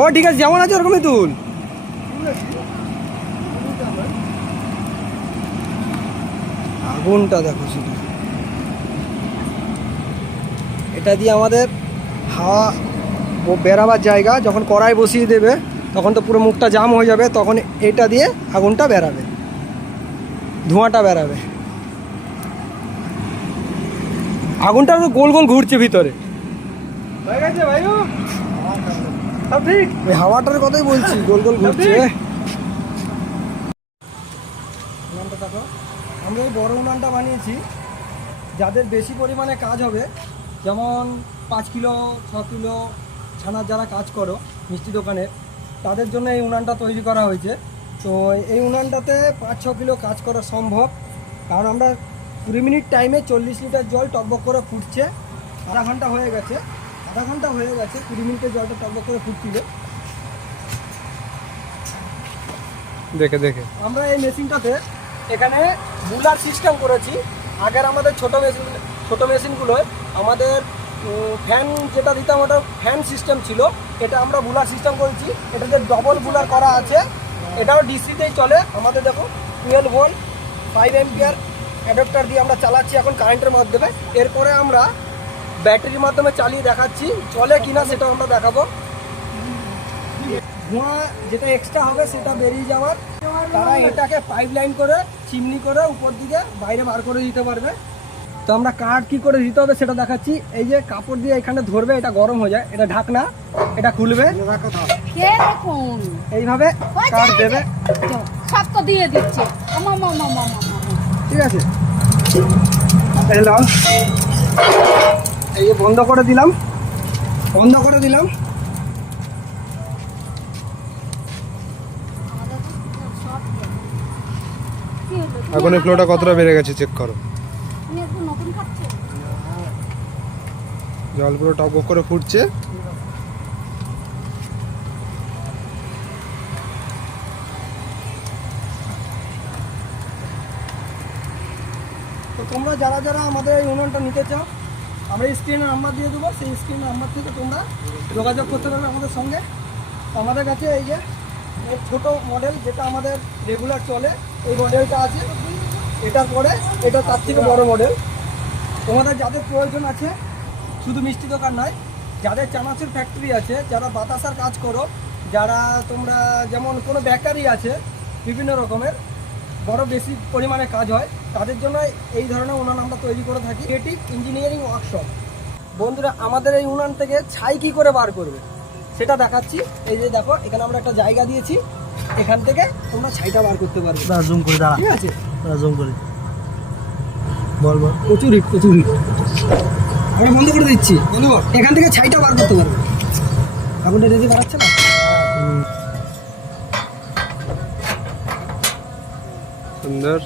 ও ঠিক আছে, যেমন আছে ওরকমই তুল। আগুনটা দেখো শুধু, এটা দিয়ে আমাদের হাওয়া বেরাবার জায়গা। যখন কড়াই বসিয়ে দেবে তখন তো পুরো মুখটা জাম হয়ে যাবে, তখন এটা দিয়ে আগুনটা বেরাবে, ধোঁয়াটা বেরাবে। আগুনটা তো গোল গোল ঘুরছে ভিতরে, ওই হাওয়াটার কথাই বলছি, গোল গোল ঘুরছে। উনানটা দেখো, আমরা এই বড় উনানটা বানিয়েছি যাদের বেশি পরিমাণে কাজ হবে, যেমন 5 কিলো 6 কিলো ছানার যারা কাজ করো মিষ্টি দোকানের, তাদের জন্য এই উনানটা তৈরি করা হয়েছে। তো এই উনানটাতে 5-6 কিলো কাজ করা সম্ভব, কারণ আমরা 20 মিনিট টাইমে 40 লিটার জল টকবক করে ফুটছে। আধা ঘন্টা হয়ে গেছে 20 মিনিটের জলটা টকবক করে ফুটছিল। দেখে দেখে আমরা এই মেশিনটাতে এখানে বুলার সিস্টেম করেছি। আগের আমাদের ছোট মেশিনগুলোয় আমাদের ফ্যান যেটা দিতাম ওটা ফ্যান সিস্টেম ছিল, এটা আমরা বুলার সিস্টেম করেছি। এটাতে ডবল বুলার করা আছে, এটাও ডিসিতেই চলে। আমাদের দেখো 12 ভোল্ট 5 অ্যাম্পিয়ার অ্যাডাপ্টার দিয়ে আমরা চালাচ্ছি এখন কারেন্টের মাধ্যমে। এরপরে আমরা ব্যাটারির মাধ্যমে চালিয়ে দেখাচ্ছি, চলে কিনা সেটা আমরা দেখাবো। ধোঁয়া যেটা এক্সট্রা হবে সেটা বেরিয়ে যাওয়ার, তারা এটাকে পাইপ লাইন করে চিমনি করে উপর দিকে বাইরে বার করে দিতে পারবে। তো আমরা কাঠ কী করে দিতে হবে সেটা দেখাচ্ছি। এই যে কাপড় দিয়ে এখানে ধরবে, এটা গরম হয়ে যায়, এটা ঢাকনা, এটা খুলবে, এইভাবে কাঠ দেবে, সব তো দিয়ে দিচ্ছে। ঠিক আছে। এই যে বন্ধ করে দিলাম। আগুনের ফ্লোটা কতটা বেড়ে গেছে চেক করো। জল পুরো টক করে ফুটছে। তো তোমরা যারা যারা আমাদের এই উনুনটা নিতে চাও, আমরা স্ক্রিনে নাম্বার দিয়ে দেবো, সেই স্ক্রিনে নাম্বার থেকে তোমরা যোগাযোগ করতে পারবে আমাদের সঙ্গে। আমাদের কাছে এই যে এর ছোটো মডেল যেটা আমাদের রেগুলার চলে, এই মডেলটা আছে। এটার পরে এটা তার থেকে বড় মডেল। তোমাদের যাদের প্রয়োজন আছে, শুধু মিষ্টি দোকান নয়, যাদের চানাচুর ফ্যাক্টরি আছে, যারা বাতাসার কাজ করো, যারা তোমরা যেমন কোনো বেকারি আছে, বিভিন্ন রকমের বড় বেশি পরিমাণে কাজ হয়, তাদের জন্য এই ধরনের উনান আমরা তৈরি করে থাকি। Creative engineering workshop. বন্ধুরা, আমাদের এই উনান থেকে ছাই কী করে বার করবে সেটা দেখাচ্ছি। এই যে দেখো, এখানে আমরা একটা জায়গা দিয়েছি, এখান থেকে তোমরা ছাইটা বার করতে পারবে। জুম করে দাঁড়া, ঠিক আছে, জুম করে বল। প্রচুর হিট। আমরা বন্ধ করে দিচ্ছি, এখান থেকে ছাইটা বার করতে পারবে। আগুনটা যদি বাড়াচ্ছে না, সুন্দর।